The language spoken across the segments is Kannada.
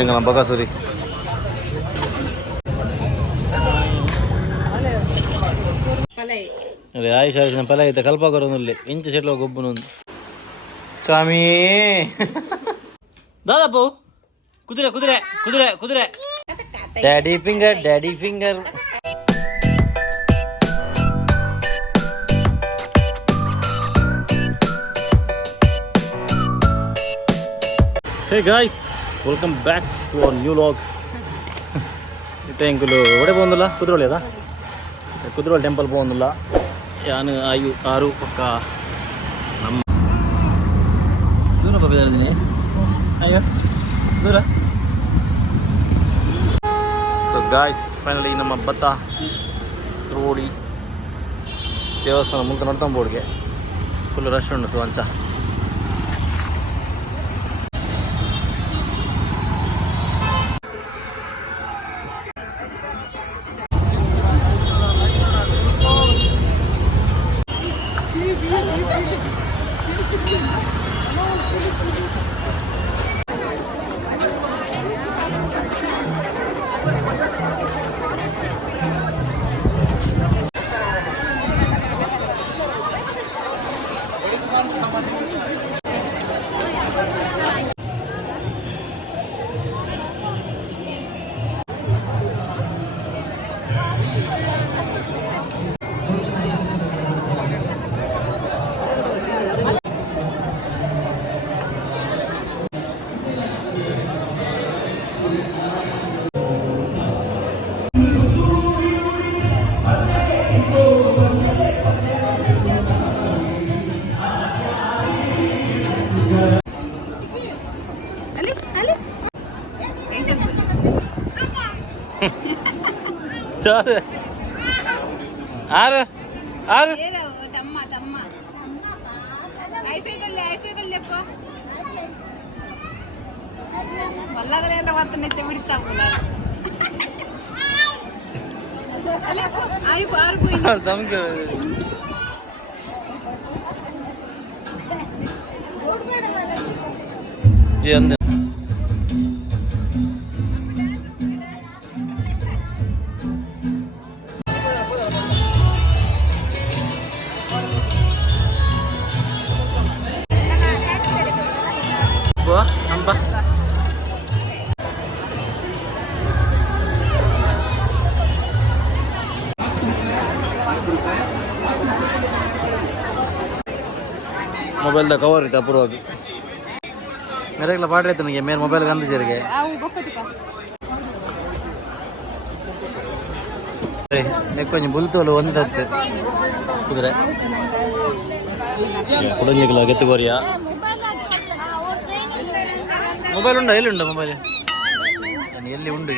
Tinggal nampak suri. Ada Aisyah di sana itu kalpa korang dulu. Inci setlo gubunun. Kami. Dah apa? Kudre. Daddy finger. Hey guys, welcome back to our new vlog. Itu yang kulo, ada pondula, Kudhrolig ada. Kudhrolig temple pondula. Yanu aru pakka. Dura apa beda ni? Ayo, dura. So guys, finally nama bata Kudhrolig. Devasana multa nartam board ge. Full rush undu so ancha. Aru. Tamma. Aipegalle leppa. Vallagale alla vattnette bidichapula. Ai baar koi. Tamke. Ye andar. Nampak? Mobile dah cover itu Apoorva. Mereka lepas itu nih, mereka mobile ganti jadi. Ekor ni bulu tu lawan dah tu. Kudra. Kuda ni kalau gitu Korea. Mobile unda mobile. Ani elli undu.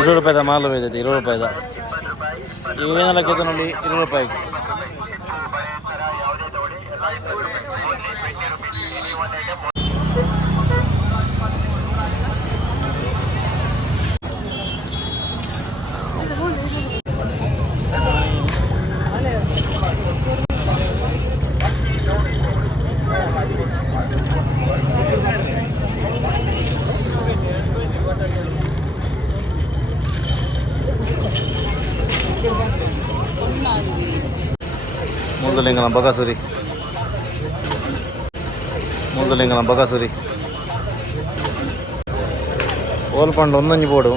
₹20 ಮಾಲು ಇದೆ, ₹20. ಏನೆಲ್ಲ ಕೇಳ್ತ ನೋಡಿ, ₹20. ಬಗಾಸುರಿ ಮೂದಲಿಂಗನ ಬಗಾಸುರಿ ಓಲ್ಪಂಡು ಒಂದೊಂದು ಬೋಡು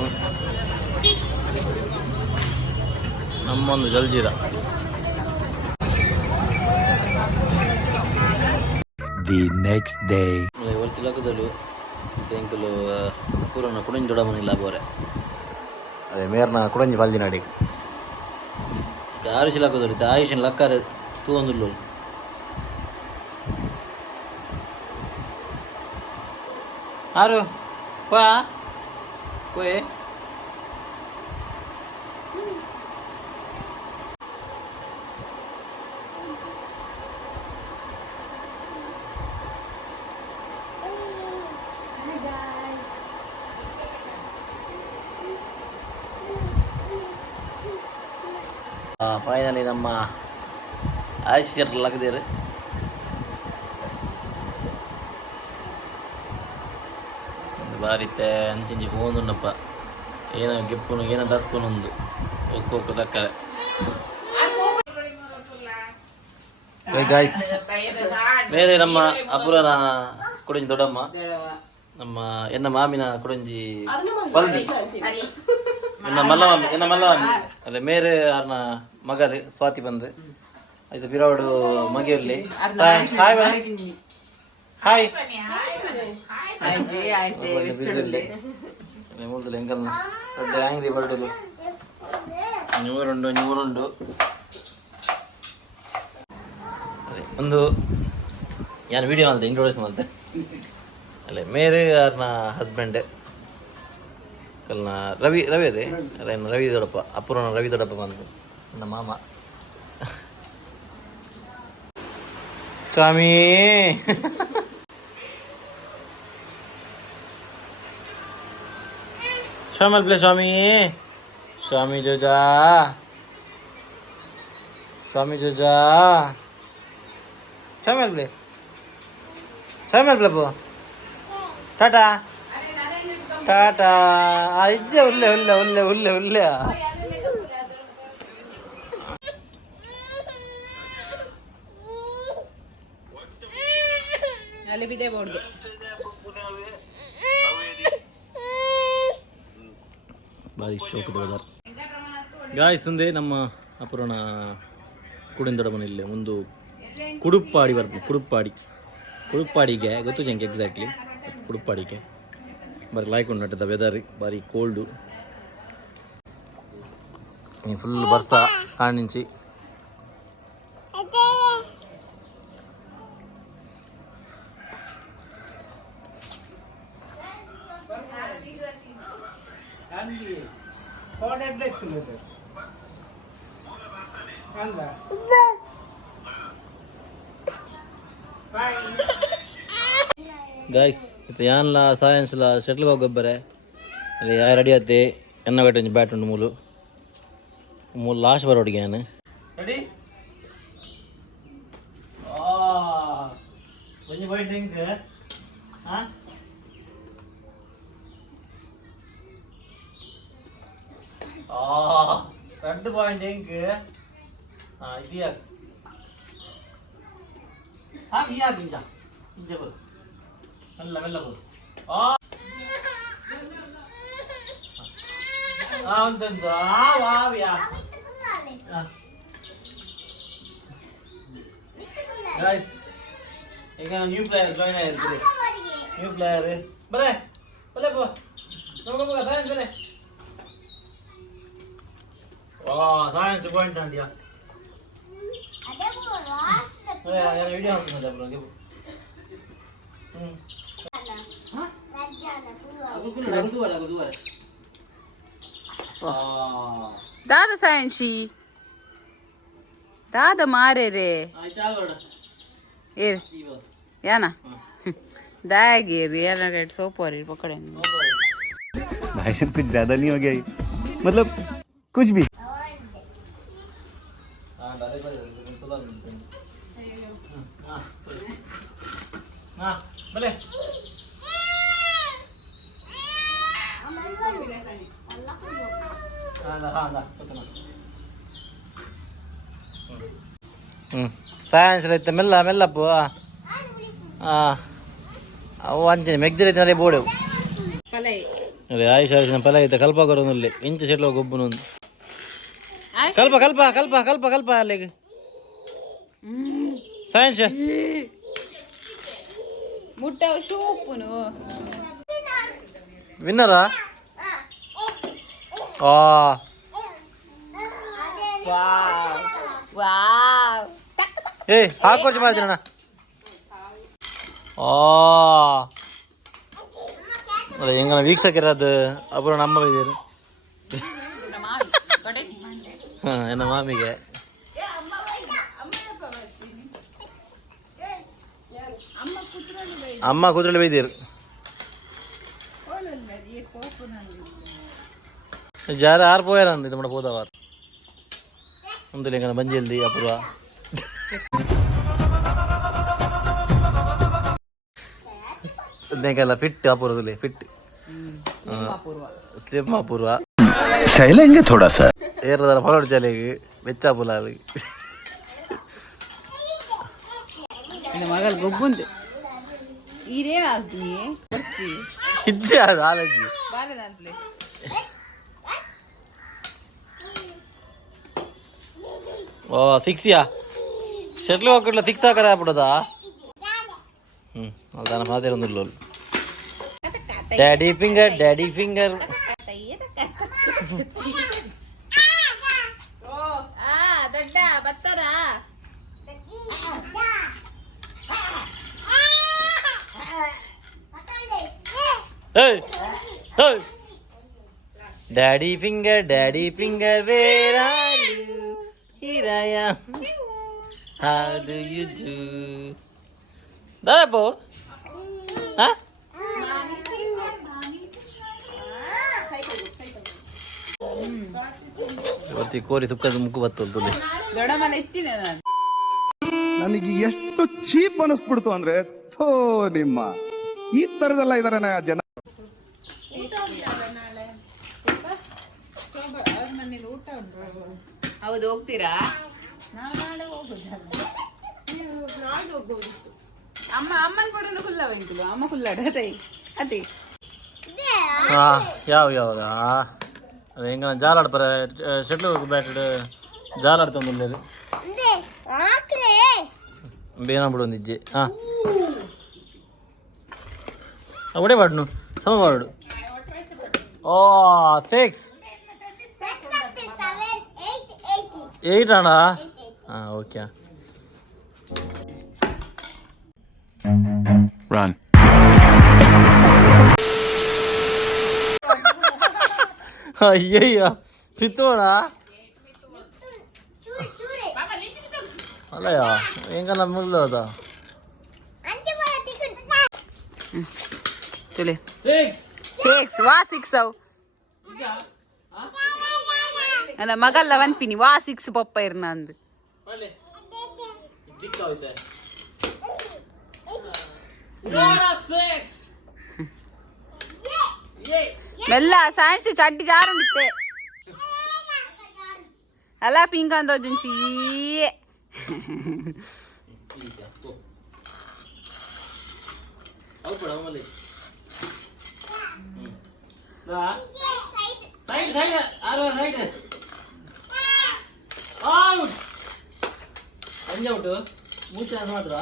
ನಮ್ಮೊಂದು ಜಲ್ಜೀರ ದಿ ನೆಕ್ಸ್ಟ್ ಡೇ ತಿಲಕದಳು ಎಂಕಲು ಪೂರನ ಕುಣಿಂಜಿ ದೊಡಮನಿಲ್ಲ ಬೋರೆ ಅದೇ ಮೇರ್ನ ಕುಡಂಜಿ ಬಲ್ದಿನಾಡಿ ಆರುಷಿ ಲಕ್ಕದಳು ಆಯುಷನ್ ಲಕ್ಕಾರ ತೂವೊಂದುಲ್ಲು ಆರು ಪಾ ಪೋಯೆ ಫೈನಲಿ ನಮ್ಮ ಆಯುಷ್ಯರ್ ಲಗದೇರು ಬಾರಿತ್ತೆ ಅಂಚಿಂಚಿ ಹೋಗುಂಡಪ್ಪ ಏನೋ ಗೆಪ್ಪುನು ಏನೋ ದಕ್ಕುನೊಂದು ಒಕ್ಕೊಕ್ಕು ದಕ್ಕರೆ ಗಾಯ್ಸ್ ಬೇರೆ ನಮ್ಮ ಅಪುರನ ಕುಡಂಜಿ ದೊಡ್ಡಮ್ಮ ನಮ್ಮ ಎನ್ನ ಮಾಮಿನ ಕುಡಂಜಿ ಬಲ್ದಿ ಎನ್ನ ಮಲ್ಲವಾಮಿ ಅಲ್ಲ ಮೇರೆ ಅವ್ರನ್ನ ಮಗರು ಸ್ವಾತಿ ಬಂದು ಆಯ್ತು ಬಿರಾವಡು ಮಗಿಯಲ್ಲಿ ಹಾಯ್ ಹಾಯ್ ಮೂರ್ದಲ್ಲಿ ಎಂಕಲ್ನ ದೊಡ್ಡ ಆಂಗ್ರಿ ಬರ್ಡಲು ನೂರುಂಡು ಅದೇ ಒಂದು ನಾನು ವಿಡಿಯೋ ಮಾಡ್ತೆ ಇಂಟ್ರೊಡ್ಯೂಸ್ ಮಾಡ್ತೆ ಅಲ್ಲೇ ಮೇರೆ ಅವ್ರನ್ನ ಹಸ್ಬೆಂಡ್ ಕಲ್ನ ರವಿ ಅದೇ ರವಿ ದೊಡ್ಡಪ್ಪ ಅಪೂರ್ವನ ರವಿ ದೊಡ್ಡಪ್ಪ ಬಂದು ನನ್ನ ಮಾಮ ಸ್ವಾಮಿ ಶಾಮಲ್ ಪ್ಲೇ ಸ್ವಾಮಿ ಸ್ವಾಮಿ ಜೋಜಾ ಶಾಮಲ್ ಪ್ಲೇ ಪೋ ಟಾಟಾ ಟಾಟಾ ಇಜ್ಜೆ ಉಲ್ಲೆ ಭಾರಿ ಶೋಕದ ಬದಾರ್ ಗಾಯ್ಸ್ ಮುಂದೆ ನಮ್ಮ ಅಪೂರ್ಣ ಕುಡಿಂದೊಡ ಮನೆಯಲ್ಲಿ ಒಂದು ಕುಡುಪ್ಪಾಡಿ ಬರ್ತದೆ ಕುಡುಪ್ಪಾಡಿಗೆ ಗೊತ್ತು ಜಂಗೆ ಎಕ್ಸಾಕ್ಟ್ಲಿ ಕುಡುಪ್ಪಾಡಿಗೆ ಬಾರಿ ಲಾಯ್ಕೊಂಡು ನಟ್ಟದ ವೆದರ್ ಬಾರಿ ಕೋಲ್ಡು ಫುಲ್ ಬರ್ಸ ಕಾಣಿಂಚಿ ಗಾಯ್ಸ್ ಇದು ಯಾನ್ಲ ಸಾಯನ್ಸ್ಲ ಶಟ್ಲ್ಗೆ ಹೋಗೊಬ್ಬರೆ ಅಲ್ಲಿ ಯಾ ರೆಡಿ ಆತೆ ಎನ್ನ ಬೆಟ್ಟ ಬ್ಯಾಟ್ ಉಂಡು ಮೂಲು ಲಾಸ್ಟ್ ಬರೋಡಿಗೆ ನಾನು ರೆಡಿ ಒಂಜಿ ಪಾಯಿಂಟ್ ಹೆಂಗ್ ரெண்டு பாயிண்ட் எங்கு இது யாக்கு இது யாக்கு இஞ்ச போது மெல்ல மெல்ல போது வந்து வாவியா guys எங்க நியூ பிளேயர் ஜாயின் ஆயிருக்கு நியூ பிளேயர் பலே பலே போ நமக்கு போக சைன்ஸ் பலே சயின்ஸ் பாயிண்ட் ஆண்டியா அதே போறா அதே வீடியோ வந்து அப்புறம் கேப்போ ரஜானா दादा सायंशी दादा मारे रे एर या ना दागेर याना रेड सोपर पकड़े भाई साहब कुछ ज्यादा नहीं हो गया मतलब कुछ भी ಸೈನ್ಸ್ ಐತೆ ಮೆಲ್ಲ ಮೆಲ್ಲಪ್ಪು ಅವು ಅಂಚನೆ ಮೆಗ್ದಿರೈತೆ ಬೋಡೆವು ಅದೇ ಆಯುಷ್ ಫಲ ಐತೆ ಕಲ್ಪ ಕೊರೊಂದುಲ್ಲೆ ಇಂಚ ಸೆಟ್ಲ ಗೊಬ್ಬನು ಕಲ್ಪ ಕಲ್ಪ ಕಲ್ಪ ಕಲ್ಪ ಕಲ್ಪ ಅಲ್ಲಿಗೆ ಸೈನ್ಸ್ ಮುಟ್ಟ ಸೂಪುನು ವಿನ್ನರಾ ಏ ಹಾಕೋರ್ಜಿ ಮಾಡ್ತೀನಣ್ಣ ಅಲ್ಲ ಹೆಂಗ ವೀಕ್ಷಕರದು ಅಪೂರ್ವ ನಮ್ಮ ಇದ್ದೀರು ಹಾಂ ನನ್ನ ಮಾಮಿಗೆ ಅಮ್ಮ ಕುದ್ರಲ್ಲಿ ಬೈದಿರು ಜಾರ ಆರು ಪೋಯಾರ ಅಂದ ಇದು ಹೋದವಾರ ಒಂದು ಹೆಂಗ ಬಂಜಿಲ್ದಿ ಅಪೂರ್ವ ಅದನ್ನೆಲ್ಲ ಫಿಟ್ ಅಪೂರ್ವದಲ್ಲಿ ಫಿಟ್ ಸ್ಲಿಮ್ ಅಪೂರ್ವ ಸೈಲೆಂಗೆ ಥೋಡಾ ಸರ್ ಏರದಾರ ಫಲೋಡ್ ಚಾಲೆಗೆ ಬೆಚ್ಚ ಪುಲಾಲಿ ಮಗಲ್ ಗೊಬ್ಬುಂದು ಇದೇನಾಗ್ತೀನಿ ಇಜ್ಜೆ ಅದು ಆಲಜ್ಜಿ ಓ ಸಿಕ್ಸಿಯಾ ಶಟ್ಲು ಹೋಗ್ಬಿಡ್ಲ ಸಿಕ್ಸ್ ಹಾಕರ ಆಗ್ಬಿಡೋದಾ ಅದಾನ ಮಾತಾಡೋದಿಲ್ಲ ಡ್ಯಾಡಿ ಫಿಂಗರ್ ದೊಡ್ಡ ಬತ್ತಾರ daddy finger where are you here I am how do you do ದಾದಪ್ಪು ಇವತ್ತಿ ಕೋರಿ ಸುಕ್ಕದ ಮುಕ್ಕು ಬತ್ತಲ್ತು ದೊಡ್ಡ ಮನೆ ಎತ್ತಿನ ನಾನು ನನಗೆ ಎಷ್ಟು ಚೀಪ್ ಅನಿಸ್ಬಿಡ್ತು ಅಂದ್ರೆ ಥೋ ನಿಮ್ಮ ಈ ತರದೆಲ್ಲ ಇದಾರೆ ಜನ. ಹೌದು ಹೋಗ್ತೀರಾ ಅಮ್ಮ ಅಮ್ಮನ ಕೊಡೋಣ ಫುಲ್ಲ ಬಂಕಿಲು ಅಮ್ಮ ಫುಲ್ ಅದೇ ಅದೇ ಯಾವಾಗ ಅದು ಹೆಂಗ ಜಾಲಾಡ್ತಾರೆ ಶೆಟ್ಲು ಬ್ಯಾಟೆಡ್ ಜಾಲಾಡ್ತಂದು ಬೇನ ಬಿಡು ಒಂದು ಇಜ್ಜೆ ಹಾಂ ಒಡೆ ಬಾಡ್ನು ಸಮ ಬಾಡು ಓ 8 ಅಣ್ಣ ಹಾಂ ಓಕೆ ರನ್ ಅಯ್ಯಯ್ಯ ಪಿತ್ತೋಣ ಅಲ್ಲಯ್ಯ ಹೆಂಗಲ್ಲ ಮುಗ್ಲು ಅದ ಚಲೆ 6 ವಾ 6 ಅವು ಅಲ್ಲ ಮಗಲ್ಲ ವನ್ಪಿನಿ ವಾ 6 ಪಪ್ಪ ಇರ್ನ ಅಂದು ಮೆಲ್ಲ ಸೈನ್ಸ್ ಚಡ್ಡಿ ಜಾರುಂಡಿತ್ತೆ ಅಲ್ಲ ಪಿಂಕ್ ಅಂತ ಜಿನ್ಸಿ ಔಟು ಮೂಚೆ ಮಾತ್ರ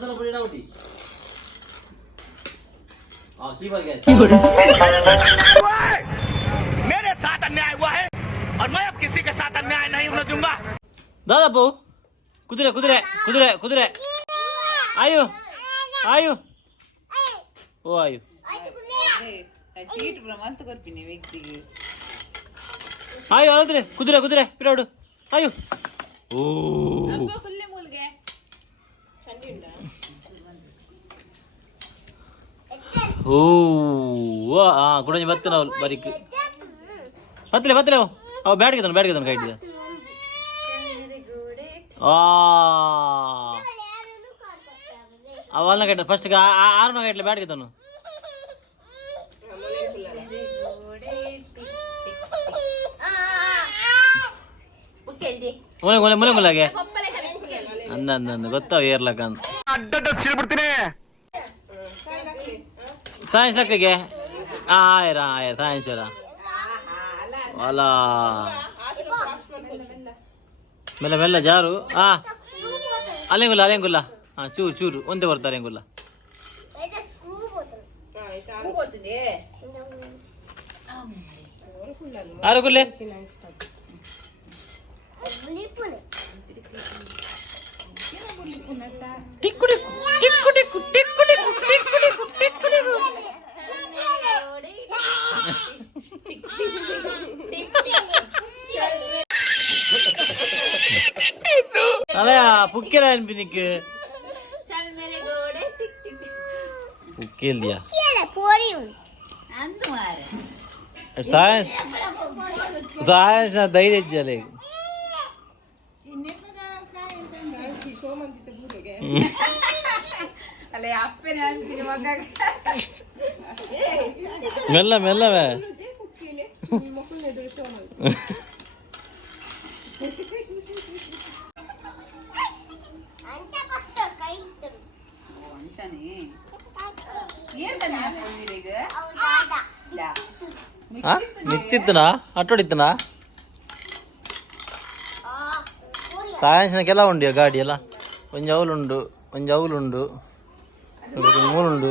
ಸಲ ಪುಡಿ ಔಟಿ मेरे साथ अन्याय हुआ है और मैं अब किसी के साथ अन्याय नहीं होने दूंगा. ದಾದಪ್ಪು ಕುದುರೆ ಕುದುರೆ ಕುದುರೆ ಕುದುರೆ ಆಯು ಆಯು ಓ ಆಯು ಸೀಟ್ ಪ್ರಮಾಂತ ಕೊಡ್ತೀನಿ ವ್ಯಕ್ತಿಗೆ ಆಯು ಹೌದ್ರಿ ಕುದುರೆ ಕುದುರೆ ಪಿರಾಡು ಆಯು ಓ ಫುಲ್ಲೆ ಮೂಲ್ಗೆ ಓ ಕುಡಂಜಿ ಬತ್ತೆ ನಾವು ಬರೀಕ್ ಬತ್ತಲೆ ಬತ್ತಲೆ ಅವು ಬ್ಯಾಡ್ಗೆ ಕೈ ಇಟ್ಟಿದ್ದ ಅವಲ್ನ ಕಟ್ಟ ಫಸ್ಟ್ಗೆ 6 ಗಂಟೆ ಬ್ಯಾಡ್ಗೆ ತಾನು ಮುಲೆ ಮುಲೆ ಮುಲೆ ಮುಲೆಗೆ ಅಂದಂದು ಗೊತ್ತಾವ ಏರ್ಲಕ್ಕಂತ ಸೈನ್ಸ್ ಲೆಕ್ಕಗೆ ಆಯ್ರ ಸೈನ್ಸ್ ಅಲ್ಲ ಮೆಲ್ಲ ಮೆಲ್ಲ ಜಾರು ಅಲೆಂಗುಲ್ಲ ಚೂರು ಚೂರು ಒಂದೇ ಬರ್ತಾರೆ ಅಲೆಂಗುಲ್ಲ ಆರುಗುಲ್ಲೆ ಟಿಕ್ಕು ಟಿಕ್ಕು ಟಿಕ್ಕು ಟಿಕ್ಕು ಟಿಕ್ಕು ಟಿಕ್ಕು ಟಿಕ್ಕು ಟಿಕ್ಕು ಟಿಕ್ಕು ಟಿಕ್ಕು അല്ലയാ പുക്കില എനിക്ക് പുക്കില്ല സയൻസ് സയൻസ് ധൈര്യം വെച്ചാലേ മെല്ല മെല്ലവേ ನಿತ್ತಿತ್ತನಾ ಅಟ್ಟೋಡಿತ್ತನಾ ಸಾಯಂಕಾಲಕ್ಕೆಲ್ಲ ಉಂಡಿಯ ಗಾಡಿ ಎಲ್ಲ ಒಂಜಿ ಅವಲುಂಡು ಒಂಜಿ ಅವಲುಂಡು ಮೂರುಂಡು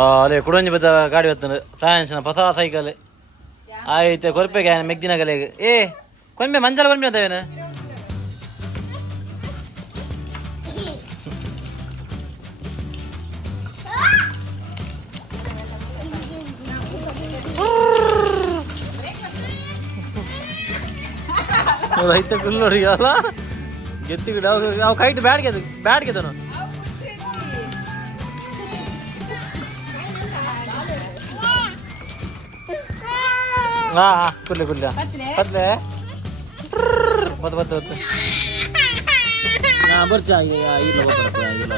ಅಲ್ಲೇ ಕುಡಂಜಿ ಬತ್ತ ಗಾಡಿ ಬರ್ತದೆ ಸಾಯಂಕಾಲ ಹೊಸ ಸೈಕಲ್ ಆಯ್ತು ಕೊರಪೆಗೆ ಮೆಗ್ದಿನ ಗಲೆಗೆ ಕೊಂಬೆ ಮಂಜಲ ಕೊಂಬೆ ಅಂತವೇನು ರೈತ ಕುಲ್ಲೋಡಿ ಅಲ್ಲ ಗೆತ್ತಿ ಗಿಡ ಅವು ಕೈಟ್ ಬ್ಯಾಡ್ಗೆದನು ಕುಲ್ಲೆ ಕುಲ್ಲೆ ಬದ್ಲೆ ಬತ್ತು ಬರ್ಚ ಇಲ್ಲ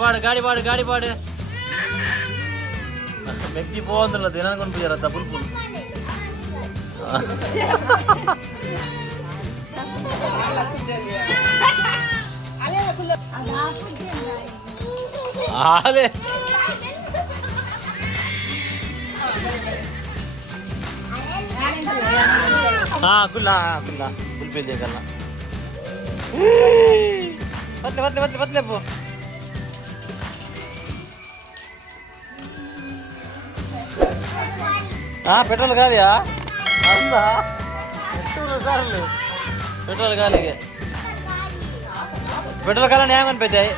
ಪಾಡು ಗಾಡಿ ಪಾಡು ಮೆಗ್ಗಿ పోతుందిಲ್ಲ ದಿನಕ್ಕೊಂದು ಬಿಜಾರತ್ತ ಪುಲ್ ಆಲೆ ಕುಲ್ಲ ಫುಲ್ ಬೇಕಲ್ಲ ಬತ್ಲೆ ಪೋ పెట్రోల్ కాలియా అందా సార్లు పెట్రోల్ కాలిಗೆ పెట్రోల్ కాలని యాంగ్ అనిపెత్తాయి